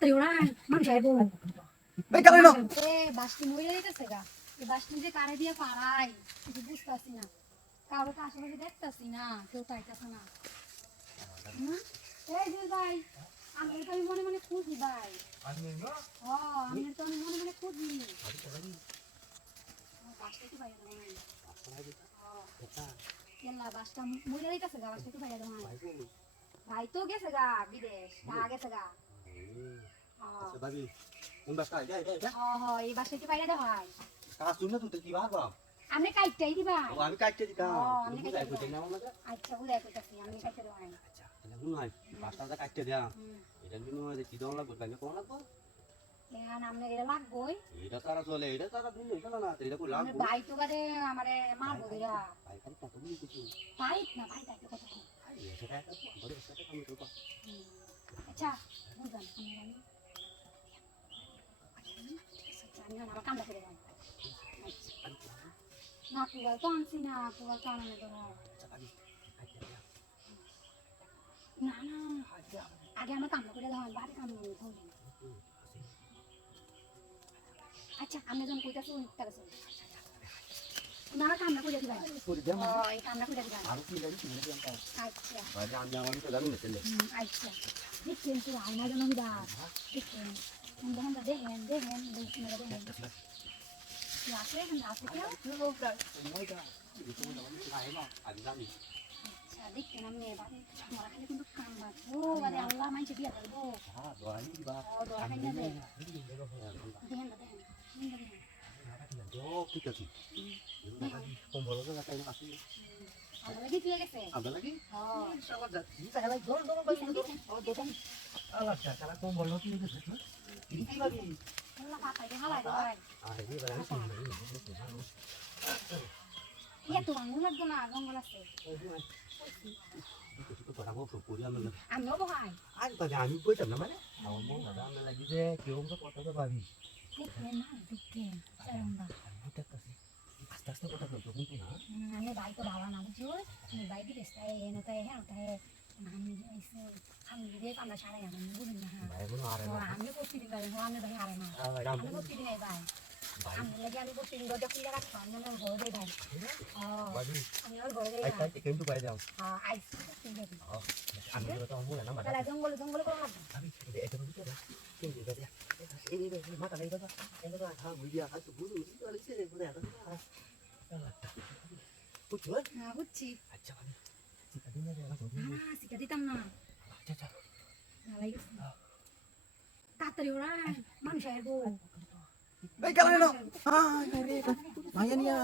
তাড়াতাড়ি ওরা মানুষ আইবো এই কারে না এ বাসটি মরে যাইতেছে গা এই বাসটি যে কারে দিয়ে পারাই কিছু বুঝতাছি না কারো তো আশেপাশে দেখতাছি না কেউ চাইতাছে না এই যে ভাই আমি তো মনে মনে খুঁজি ভাই আমি তো মনে মনে খুঁজি বাসটা কি ভাই কেলা বাসটা মরে যাইতেছে গা বাসটা কি ভাই ভাই তো গেছে গা বিদেশ গেছে গা ভাবি কোন বাসটা এই বাসটা কি বাইরে দেওয়া হয় কাজ শুন না তুই কি ভাববা আপনি কাইটটাই দিবা আমি কাটতে দিতাম আমি বুঝাই কইতে না আমাকে আচ্ছা বুঝাই কইতাছি আমি কাইটতে দেওয়া হয় আচ্ছা তাহলে শুন ভাই বাসটা কাটতে দেয়া এটা বিনিময়ে কি দাম লাগবে তাই কোন লাগবে এখন আপনি এটা লাগবই এটা তারা চলে এটা তারা দিন চলে না এটা কই লাগবে ভাই তো বাদে আমারে মারবো দিরা ভাই কাল কত বলি কিছু পাইত না ভাই তাইতে কথা সেটা একটা বড় সেটা কাম করবা আচ্ছা বুঝান আমি আমার কামটা করে দাও না পুরা তো আনছি না পুরা তো আনানো তো না না আগে আমার কামটা করে দাও বাড়ি কাম নেই আচ্ছা আমি যখন কইতাছি তাহলে চল না কামটা করে দিবা এই কামটা করে দিবা আর কি জানি তুমি জানতা আচ্ছা ভাই আমি আমার তো জানি না চলে আচ্ছা দেখেন তো আয়না যেন দা দেখেন দেখেন দেখেন আসলে আসলে আচ্ছা দেখেন আমি এবারে মারা খালি কিন্তু কাম বাঁচবো আরে আল্লাহ মাইছে বিয়া করবো ঠিক আছে কম ভালো জায়গা তাই আসি আমার লাগি পেয়ে গেছে আমরা লাগি হ্যাঁ ইনশাআল্লাহ যা তাহলে ধরুন দোকান আল্লাহ তাআলা কম ভালো কি হইছে কি ভাবি আল্লাহ পাতাই হালাই দাও আরে বাবা ইয়া তো আঙ্গুল লাগতো না জঙ্গল আছে আমিও বহাই আমি কইতাম না মানে আমার মন দাদা আমরা লাগি যে কেউ কথা তো ভাবি দেখেন না দেখেন চারম্বা আস্তে আস্তে কথা বলতো কিন্তু না আমি ভাই তো ভালো না বুঝছো আমি ভাই কি চেষ্টা এনে তাই হ্যাঁ তাই আমি এসে আমি দিয়ে আমরা সারাই আমি বুঝি না ভাই বলো আরে আমি প্রতিদিন ভাই আমি ভাই আরে না আমি প্রতিদিন এই ভাই আমি লাগি আমি প্রতিদিন দরজা খুলে রাখতাম আমি ঘরে যাই ভাই আমি ওর ঘরে যাই আই কিন্তু পাই দাও হ্যাঁ আইসি আমি তো আমু না মাথা তাহলে জঙ্গল জঙ্গল করে লাগবে আমি এটা বুঝতে না কিন্তু এটা এই মাথা নাই দাদা এটা তো হ্যাঁ বুঝিয়া আজ বুঝু তাহলে সে বলে এটা বুঝছো হ্যাঁ বুঝছি আচ্ছা ভাবি ঠিক আছে না রে না শিখা দিতাম না আচ্ছা আচ্ছা ভালো গেছে তাড়াতাড়ি ওরা মানুষ আসবো এই কারণে না ভাইয়া নিয়া